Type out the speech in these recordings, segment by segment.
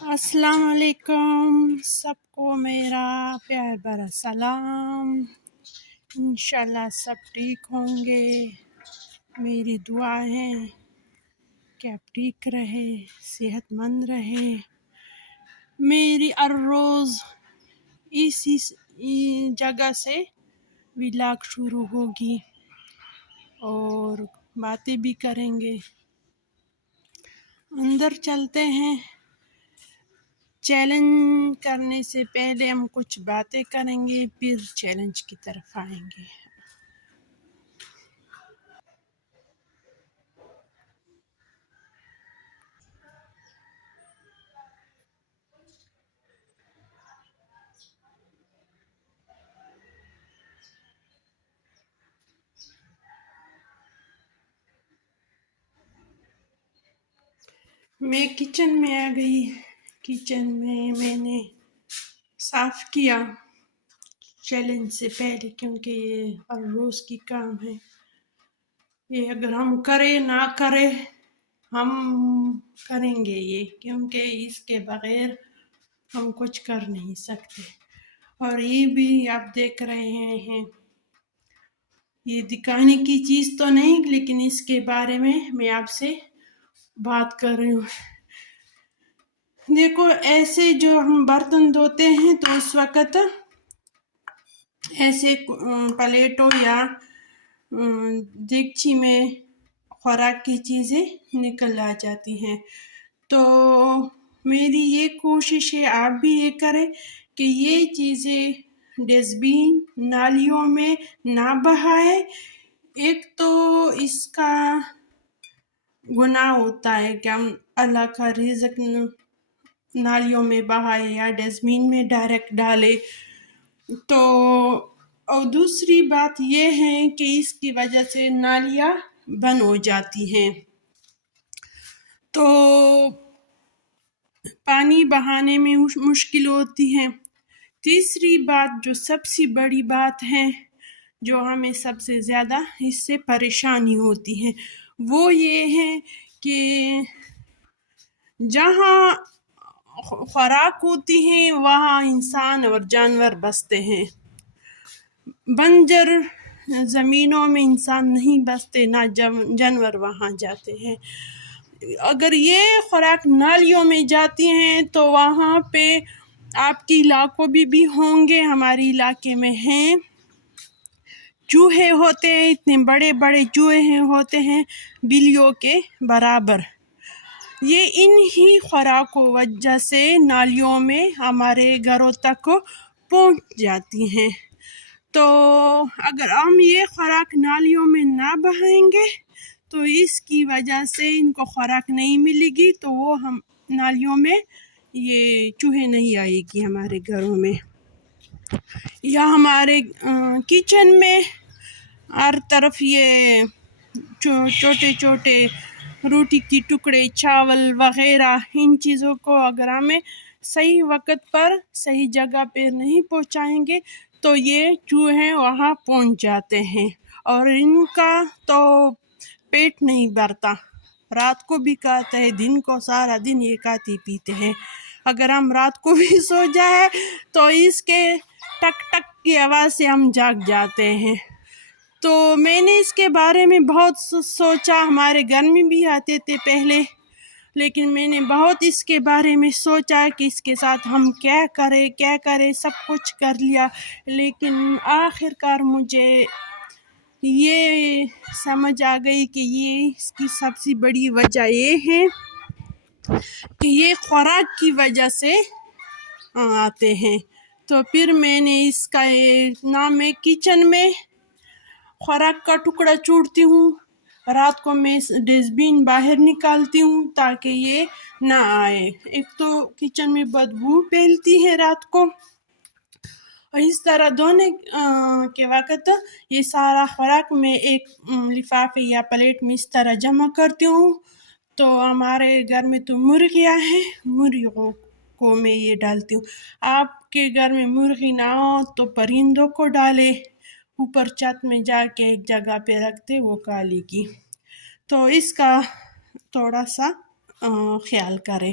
السلام علیکم، سب کو میرا پیار بھرا سلام۔ انشاءاللہ سب ٹھیک ہوں گے۔ میری دعا ہے کہ آپ ٹھیک رہے، صحت مند رہے۔ میری ہر روز اسی جگہ سے ولاگ شروع ہوگی اور باتیں بھی کریں گے۔ اندر چلتے ہیں۔ چیلنج کرنے سے پہلے ہم کچھ باتیں کریں گے، پھر چیلنج کی طرف آئیں گے۔ میں کچن میں آ گئی۔ کچن میں میں نے صاف کیا چیلنج سے پہلے، کیونکہ یہ ہر روز کی کام ہے۔ یہ اگر ہم کریں نہ کریں، ہم کریں گے یہ، کیونکہ اس کے بغیر ہم کچھ کر نہیں سکتے۔ اور یہ بھی آپ دیکھ رہے ہیں، یہ دکھانے کی چیز تو نہیں، لیکن اس کے بارے میں آپ سے بات کر رہی ہوں۔ دیکھو، ایسے جو ہم برتن دھوتے ہیں تو اس وقت ایسے پلیٹوں یا دیگچی میں خوراک کی چیزیں نکل آ جاتی ہیں۔ تو میری یہ کوشش ہے، آپ بھی یہ کریں کہ یہ چیزیں ڈسٹ بین نالیوں میں نہ بہائے۔ ایک تو اس کا گناہ ہوتا ہے کہ ہم اللہ کا رزق نالیوں میں بہائے یا ڈسٹ بین میں ڈائریکٹ ڈالے۔ تو اور دوسری بات یہ ہے کہ اس کی وجہ سے نالیاں بند ہو جاتی ہیں، تو پانی بہانے میں مشکل ہوتی ہے۔ تیسری بات، جو سب سے بڑی بات ہے، جو ہمیں سب سے زیادہ اس سے پریشانی ہوتی ہے، وہ یہ ہے کہ جہاں خوراک ہوتی ہے وہاں انسان اور جانور بستے ہیں۔ بنجر زمینوں میں انسان نہیں بستے، نہ جانور وہاں جاتے ہیں۔ اگر یہ خوراک نالیوں میں جاتی ہیں تو وہاں پہ آپ کے علاقوں بھی ہوں گے، ہمارے علاقے میں ہیں، چوہے ہوتے ہیں، اتنے بڑے بڑے چوہے ہوتے ہیں بلیوں کے برابر۔ یہ انہی خوراکوں وجہ سے نالیوں میں ہمارے گھروں تک پہنچ جاتی ہیں۔ تو اگر ہم یہ خوراک نالیوں میں نہ بہائیں گے تو اس کی وجہ سے ان کو خوراک نہیں ملے گی، تو وہ ہم نالیوں میں یہ چوہے نہیں آئے گی ہمارے گھروں میں یا ہمارے کچن میں۔ ہر طرف یہ چھوٹے چھوٹے روٹی کی ٹکڑے، چاول وغیرہ، ان چیزوں کو اگر ہمیں صحیح وقت پر صحیح جگہ پہ نہیں پہنچائیں گے تو یہ چوہے وہاں پہنچ جاتے ہیں، اور ان کا تو پیٹ نہیں بھرتا، رات کو بھی کھاتے ہیں، دن کو سارا دن یہ کھاتے پیتے ہیں۔ اگر ہم رات کو بھی سو جائے تو اس کے ٹک ٹک کی آواز سے ہم جاگ جاتے ہیں۔ تو میں نے اس کے بارے میں بہت سوچا، ہمارے گھر میں بھی آتے تھے پہلے، لیکن میں نے بہت اس کے بارے میں سوچا کہ اس کے ساتھ ہم کیا کریں، سب کچھ کر لیا، لیکن آخر کار مجھے یہ سمجھ آ گئی کہ یہ اس کی سب سے بڑی وجہ یہ ہے کہ یہ خوراک کی وجہ سے آتے ہیں۔ تو پھر میں نے اس کا نام میں کچن میں خوراک کا ٹکڑا چھوڑتی ہوں، رات کو میں ڈسٹ بین باہر نکالتی ہوں تاکہ یہ نہ آئے۔ ایک تو کچن میں بدبو پھیلتی ہے رات کو، اور اس طرح دھونے کے وقت یہ سارا خوراک میں ایک لفافے یا پلیٹ میں اس طرح جمع کرتی ہوں۔ تو ہمارے گھر میں تو مرغیاں ہیں، مرغیوں کو میں یہ ڈالتی ہوں۔ آپ کے گھر میں مرغی نہ ہو تو پرندوں کو ڈالے، اوپر چھت میں جا کے ایک جگہ پہ رکھتے، وہ کھا لے گی۔ تو اس کا تھوڑا سا خیال کرے۔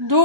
2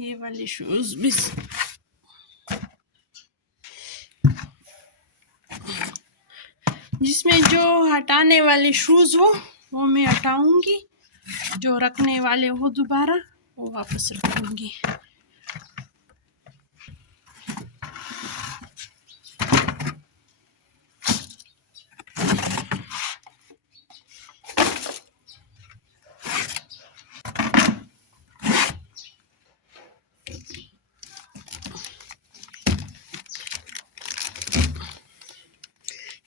یہ والے شوز بھی جس میں جو ہٹانے والے شوز ہو وہ میں ہٹاؤں گی، جو رکھنے والے ہو دوبارہ وہ واپس رکھوں گی۔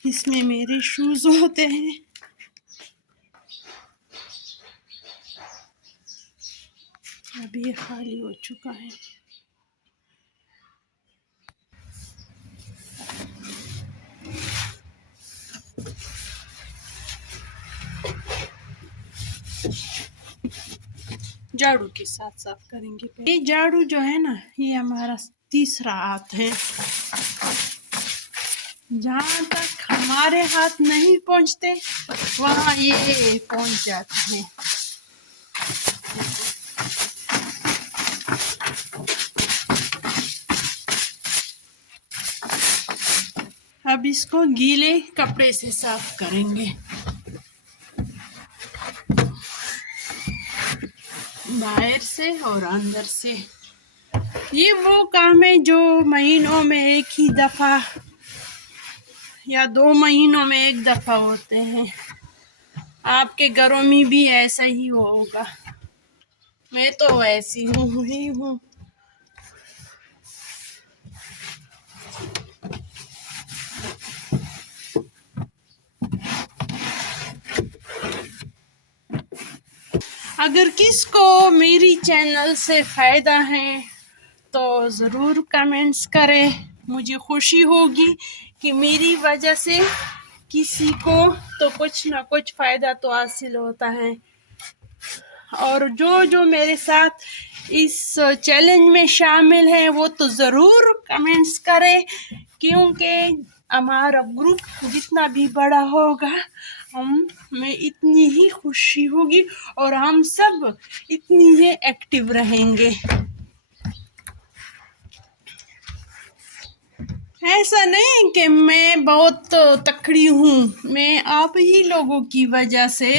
اس میں میرے شوز ہوتے ہیں۔ اب یہ خالی ہو چکا ہے۔ جھاڑو کے ساتھ صاف کریں گے۔ یہ جھاڑو جو ہے نا یہ ہمارا تیسرا ہاتھ ہے، جہاں تک ہمارے ہاتھ نہیں پہنچتے وہاں یہ پہنچ جاتے ہیں۔ اب اس کو گیلے کپڑے سے صاف کریں گے، باہر سے اور اندر سے۔ یہ وہ کام ہے جو مہینوں میں ایک ہی دفعہ یا 2 مہینوں میں ایک دفعہ ہوتے ہیں۔ آپ کے گھروں میں بھی ایسا ہی ہوگا، میں تو ایسی ہی ہوں۔ اگر کس کو میری چینل سے فائدہ ہے تو ضرور کمنٹس کرے، مجھے خوشی ہوگی کہ میری وجہ سے کسی کو تو کچھ نہ کچھ فائدہ تو حاصل ہوتا ہے۔ اور جو میرے ساتھ اس چیلنج میں شامل ہیں وہ تو ضرور کمنٹس کرے، کیونکہ ہمارا گروپ جتنا بھی بڑا ہوگا میں اتنی ہی خوشی ہوگی اور ہم سب اتنی ہی ایکٹیو رہیں گے۔ ایسا نہیں کہ میں بہت تکڑی ہوں، میں آپ ہی لوگوں کی وجہ سے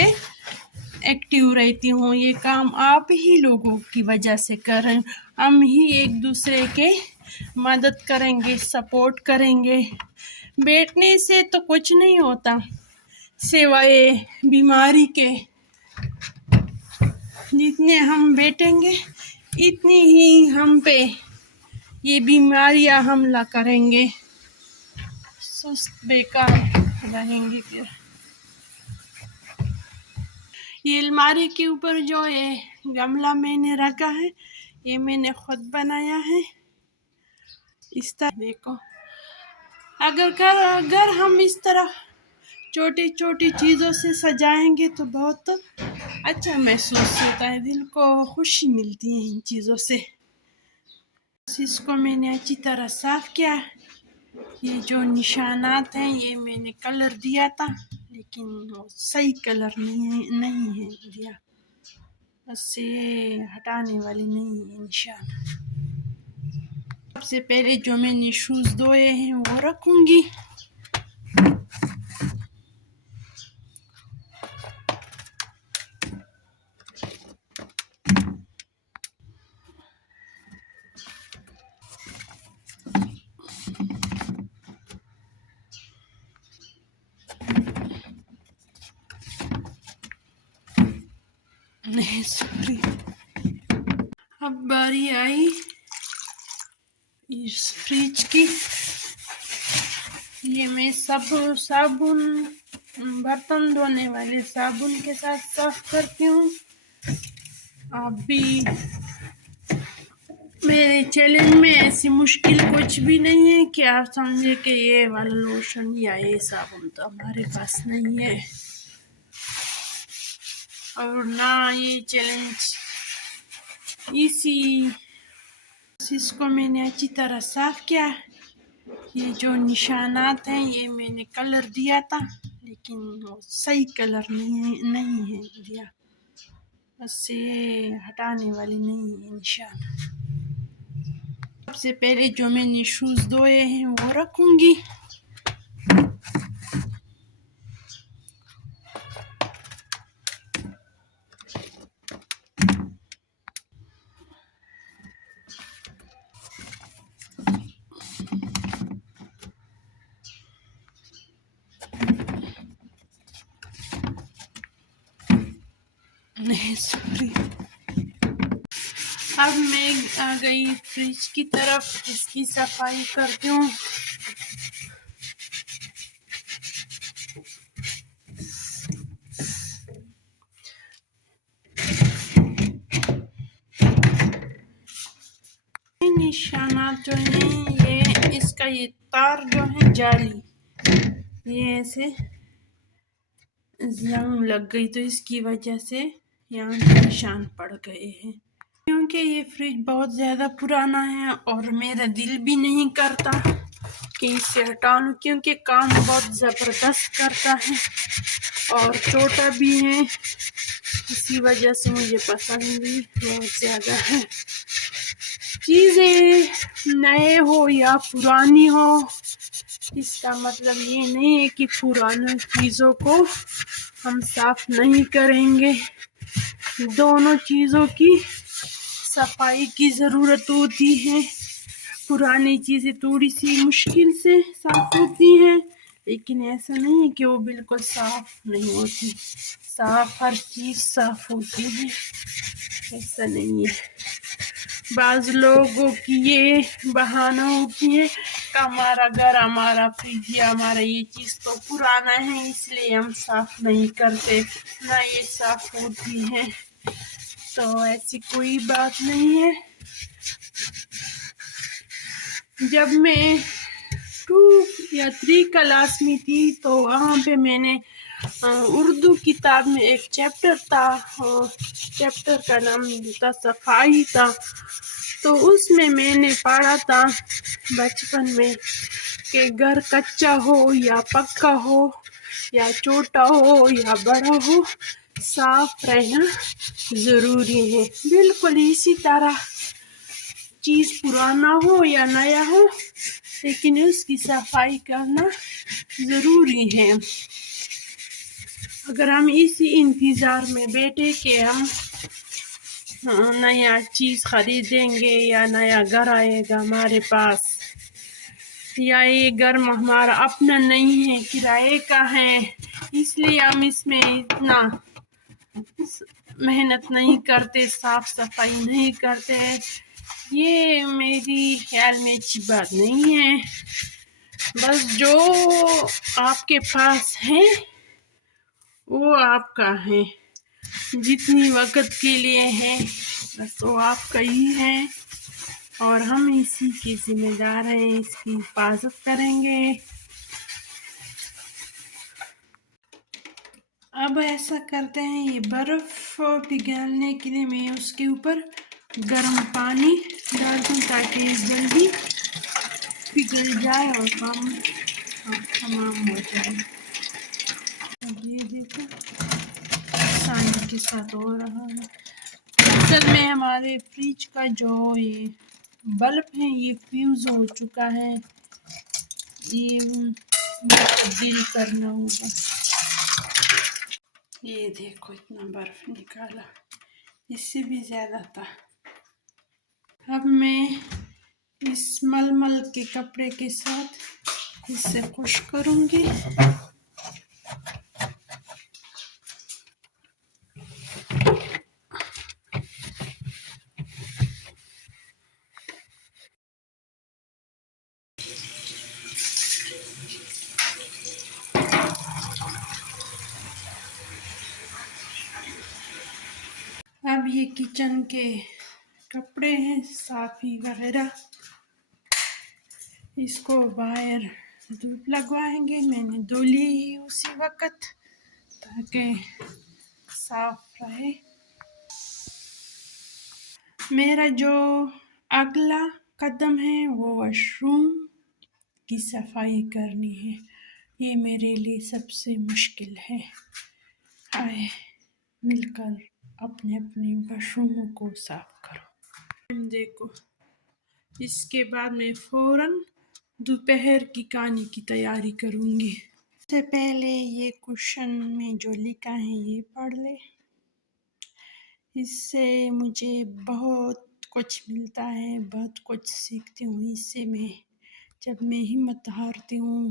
ایکٹیو رہتی ہوں، یہ کام آپ ہی لوگوں کی وجہ سے کریں، ہم ہی ایک دوسرے کے مدد کریں گے، سپورٹ کریں گے۔ بیٹھنے سے تو کچھ نہیں ہوتا سوائے بیماری کے، جتنے ہم بیٹھیں گے اتنی ہی ہم پہ یہ بیماریاں حملہ کریں گے، سست بیکار رہیں گے۔ پھر یہ الماری کے اوپر جو یہ گملہ میں نے رکھا ہے یہ میں نے خود بنایا ہے، اس طرح دیکھو۔ اگر ہم اس طرح چھوٹی چھوٹی چیزوں سے سجائیں گے تو بہت اچھا محسوس ہوتا ہے، دل کو خوشی ملتی ہے ان چیزوں سے۔ اس کو میں نے اچھی طرح صاف کیا، یہ جو نشانات ہیں یہ میں نے کلر دیا تھا لیکن وہ صحیح کلر نہیں ہے دیا، بس یہ ہٹانے والی نہیں ہے نشان۔ سب سے پہلے جو میں نے شوز دھوئے ہیں وہ رکھوں گی۔ نہیں سوری، اب باری آئی اس فریج کی۔ یہ میں سب صابن، برتن دھونے والے صابن کے ساتھ صاف کرتی ہوں۔ آپ بھی میرے چیلنج میں ایسی مشکل کچھ بھی نہیں ہے کہ آپ سمجھے کہ یہ والا لوشن یا یہ صابن تو ہمارے پاس نہیں ہے، اور نہ یہ چیلنج اس کو میں نے اچھی طرح صاف کیا۔ یہ جو نشانات ہیں یہ میں نے کلر دیا تھا لیکن وہ صحیح کلر نہیں ہے دیا، بس یہ ہٹانے والی نہیں ہے نشان۔ سب سے پہلے جو میں نے شوز دھوئے ہیں وہ رکھوں گی. نہیں سوری. اب میں آ گئی فریج کی طرف، اس کی صفائی کرتی ہوں. نشانات جو ہیں یہ اس کا یہ تار جو ہے جالی، یہ ایسے زنگ لگ گئی تو اس کی وجہ سے یہاں نشان پڑ گئے ہیں. کیونکہ یہ فریج بہت زیادہ پرانا ہے اور میرا دل بھی نہیں کرتا کہ اسے ہٹا لوں، کیونکہ کام بہت زبردست کرتا ہے اور چھوٹا بھی ہے، اسی وجہ سے مجھے پسند بھی بہت زیادہ ہے. چیزیں نئے ہو یا پرانی ہو، اس کا مطلب یہ نہیں ہے کہ پرانی چیزوں کو ہم صاف نہیں کریں گے. دونوں چیزوں کی صفائی کی ضرورت ہوتی ہے. پرانی چیزیں تھوڑی سی مشکل سے صاف ہوتی ہیں، لیکن ایسا نہیں ہے کہ وہ بالکل صاف نہیں ہوتی. صاف ہر چیز صاف ہوتی ہے، ایسا نہیں ہے. بعض لوگوں کی یہ بہانہ ہوتی ہے کہ ہمارا گھر، ہمارا فریج یا ہمارا یہ چیز تو پرانا ہے اس لیے ہم صاف نہیں کرتے، نہ یہ صاف ہوتی ہے. تو ایسی کوئی بات نہیں ہے. جب میں 2 یا 3 کلاس میں تھی تو وہاں پہ میں نے اردو کتاب میں ایک چیپٹر تھا، چیپٹر کا نام تھا صفائی تھا. تو اس میں نے پڑھا تھا بچپن میں کہ گھر کچا ہو یا پکا ہو یا چھوٹا ہو یا بڑا ہو، صاف رہنا ضروری ہے. بالکل اسی طرح چیز پرانا ہو یا نیا ہو، لیکن اس کی صفائی کرنا ضروری ہے. اگر ہم اسی انتظار میں بیٹھے کہ ہم نیا چیز خریدیں گے یا نیا گھر آئے گا ہمارے پاس، یا یہ گھر ہمارا اپنا نہیں ہے، کرائے کا ہے، اس لیے ہم اس میں اتنا محنت نہیں کرتے، صاف صفائی نہیں کرتے، یہ میری خیال میں اچھی بات نہیں ہے. بس جو آپ کے پاس ہے وہ آپ کا ہے، جتنی وقت کے لیے ہے بس وہ آپ کا ہی ہے، اور ہم اسی کے ذمہ دار ہیں، اس کی حفاظت کریں گے. اب ایسا کرتے ہیں، یہ برف پگھلنے کے لیے میں اس کے اوپر گرم پانی ڈال دوں تاکہ جلدی پگھل جائے اور کام تمام ہو جائے. اب یہ دیکھو آسانی کے ساتھ ہو رہا ہے. اصل میں ہمارے فریج کا جو یہ بلب ہے یہ فیوز ہو چکا ہے، یہ تبدیل کرنا ہوگا. یہ دیکھو اتنا برف نکالا، اس سے بھی زیادہ تھا. اب میں اس ململ کے کپڑے کے ساتھ اسے خشک کروں گی. اب یہ کچن کے کپڑے ہیں صافی وغیرہ، اس کو باہر دھوپ لگوائیں گے. میں نے دھو لی اسی وقت تاکہ صاف رہے. میرا جو اگلا قدم ہے وہ واش روم کی صفائی کرنی ہے. یہ میرے لیے سب سے مشکل ہے. آئے مل کر اپنے اپنے واش روموں کو صاف کرو. دیکھو اس کے بعد میں فوراً دوپہر کی کھانے کی تیاری کروں گی۔ اس سے پہلے یہ کوشچن میں جو لکھا ہے یہ پڑھ لے۔ اس سے مجھے بہت کچھ ملتا ہے، بہت کچھ سیکھتی ہوں اس سے میں۔ جب میں ہمت ہارتی ہوں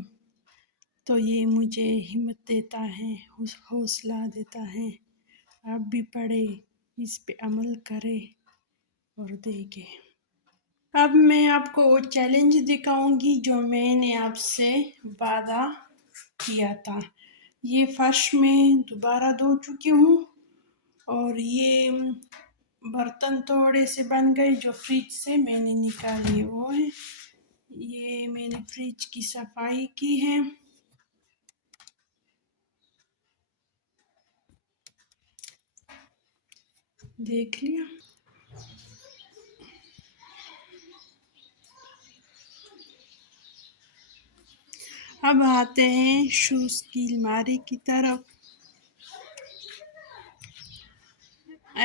تو یہ مجھے ہمت دیتا ہے، حوصلہ دیتا ہے۔ آپ بھی پڑھے، اس پہ عمل کرے اور دیکھے۔ اب میں آپ کو وہ چیلنج دکھاؤں گی جو میں نے آپ سے وعدہ کیا تھا۔ یہ فرش میں دوبارہ دھو چکی ہوں، اور یہ برتن تھوڑے سے بن گئے جو فریج سے میں نے نکالے وہ ہیں۔ یہ میں نے فریج کی صفائی کی ہے۔ دیکھ لیا۔ اب آتے ہیں شوز کی الماری کی طرف۔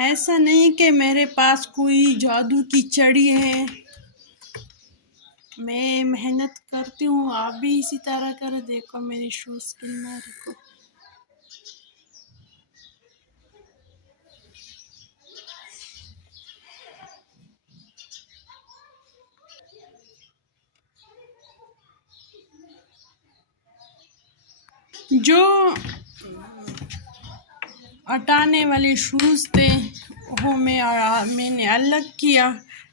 ایسا نہیں کہ میرے پاس کوئی جادو کی چڑی ہے، میں محنت کرتی ہوں، آپ بھی اسی طرح کریں۔ دیکھو میری شوز کی الماری کو۔ جو ہٹانے والے شوز تھے وہ میں نے الگ کیا۔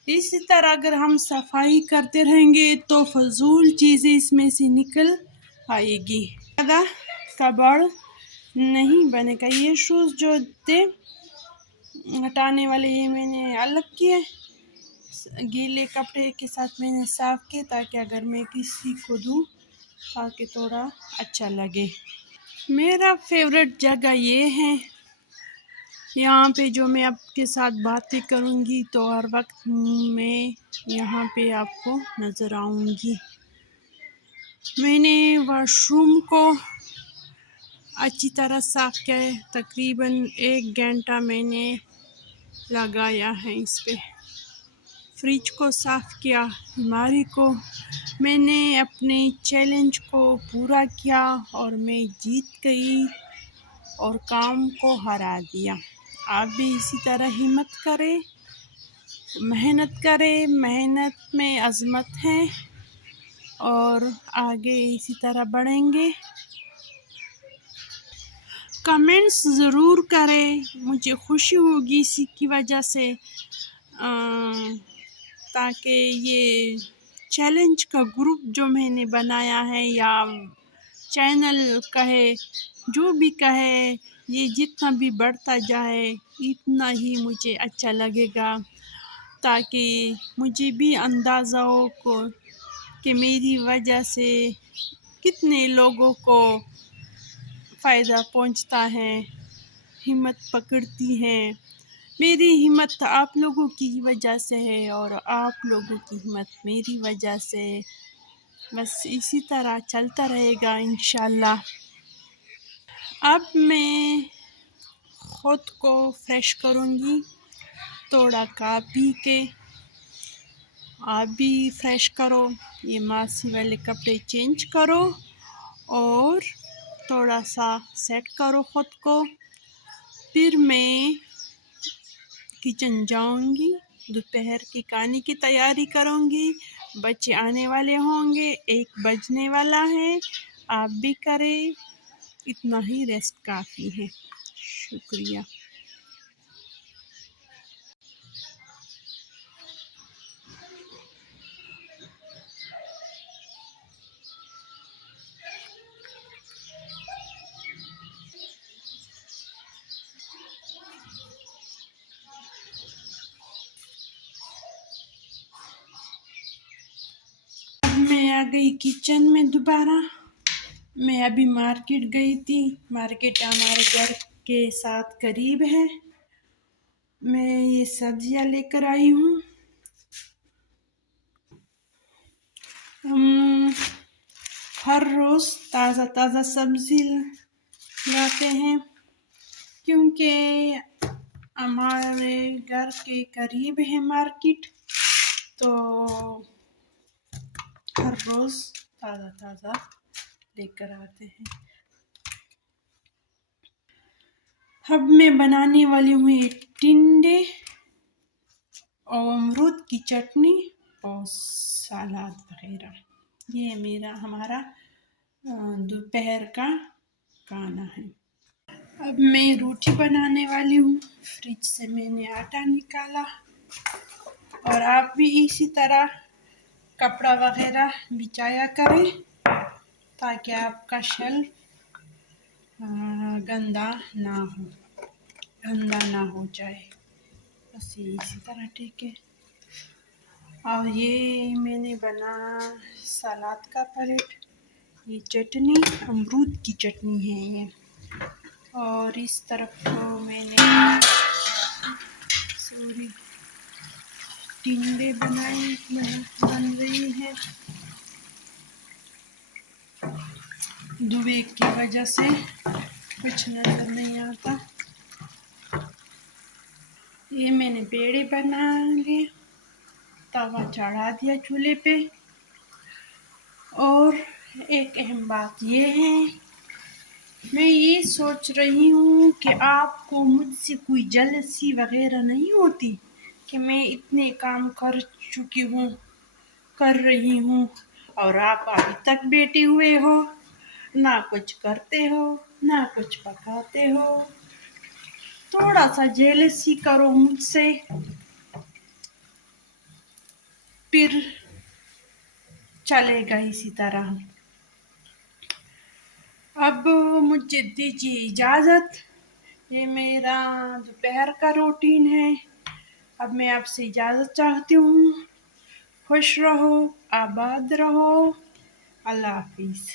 اسی طرح اگر ہم صفائی کرتے رہیں گے تو فضول چیزیں اس میں سے نکل آئے گی، زیادہ کبڑ نہیں بنے گا۔ یہ شوز جو تھے ہٹانے والے یہ میں نے الگ کیے، گیلے کپڑے کے ساتھ میں نے صاف کیے تاکہ اگر میں کسی کو دوں تاکہ تھوڑا اچھا لگے۔ میرا فیوریٹ جگہ یہ ہے، یہاں پہ جو میں آپ کے ساتھ باتیں کروں گی تو ہر وقت میں یہاں پہ آپ کو نظر آؤں گی۔ میں نے واش روم کو اچھی طرح صاف کیا ہے، تقریباً 1 گھنٹہ میں نے لگایا ہے اس پہ۔ فریج کو صاف کیا، الماری کو۔ میں نے اپنے چیلنج کو پورا کیا اور میں جیت گئی اور کام کو ہرا دیا۔ آپ بھی اسی طرح ہمت کریں، محنت کریں، محنت میں عظمت ہے، اور آگے اسی طرح بڑھیں گے۔ کمنٹس ضرور کریں، مجھے خوشی ہوگی اسی کی وجہ سے، تاکہ یہ چیلنج کا گروپ جو میں نے بنایا ہے یا چینل کہے، جو بھی کہے، یہ جتنا بھی بڑھتا جائے اتنا ہی مجھے اچھا لگے گا، تاکہ مجھے بھی اندازہ ہو کہ میری وجہ سے کتنے لوگوں کو فائدہ پہنچتا ہے، ہمت پکڑتی ہے۔ میری ہمت آپ لوگوں کی وجہ سے ہے اور آپ لوگوں کی ہمت میری وجہ سے، بس اسی طرح چلتا رہے گا انشاءاللہ۔ اب میں خود کو فریش کروں گی، تھوڑا کھا پی کے۔ آپ بھی فریش کرو، یہ ماسی والے کپڑے چینج کرو اور تھوڑا سا سیٹ کرو خود کو۔ پھر میں کچن جاؤں گی، دوپہر کی کھانے کی تیاری کروں گی۔ بچے آنے والے ہوں گے، 1 بجنے والا ہے، آپ بھی کریں، اتنا ہی ریسٹ کافی ہے۔ شکریہ۔ اب میں آ گئی کچن میں دوبارہ۔ میں ابھی مارکیٹ گئی تھی، مارکیٹ ہمارے گھر کے ساتھ قریب ہے۔ میں یہ سبزیاں لے کر آئی ہوں۔ ہم ہر روز تازہ تازہ سبزی لاتے ہیں، کیونکہ ہمارے گھر کے قریب ہے مارکیٹ۔ تو ہر روز تازہ تازہ لے کر آتے ہیں. اب میں بنانے والی ہوں یہ ٹنڈے اور امرود کی چٹنی اور سلاد وغیرہ. یہ ہمارا دوپہر کا کھانا ہے. اب میں روٹی بنانے والی ہوں. فریج سے میں نے آٹا نکالا اور آپ بھی اسی طرح کپڑا وغیرہ بچھایا کریں تاکہ آپ کا شیلف گندا نہ ہو جائے. بس اسی طرح ٹھیک ہے. اور یہ میں نے سلاد کا پلیٹ. یہ چٹنی امرود کی چٹنی ہے یہ. اور اس طرف میں نے ٹنڈے بن رہی ہے. دھوپ کی وجہ سے کچھ نظر نہیں آتا. یہ میں نے پیڑے بنا لیے. توا چڑھا دیا چولہے پہ. اور ایک اہم بات یہ ہے میں یہ سوچ رہی ہوں کہ آپ کو مجھ سے کوئی جلسی وغیرہ نہیں ہوتی کہ میں اتنے کام کر رہی ہوں اور آپ ابھی تک بیٹھے ہوئے ہو، نہ کچھ کرتے ہو نہ کچھ پکاتے ہو. تھوڑا سا جیلسی کرو مجھ سے، پھر چلے گا اسی طرح. اب مجھے دیجیے اجازت. یہ میرا دوپہر کا روٹین ہے. اب میں آپ سے اجازت چاہتی ہوں. خوش رہو، آباد رہو. اللہ حافظ.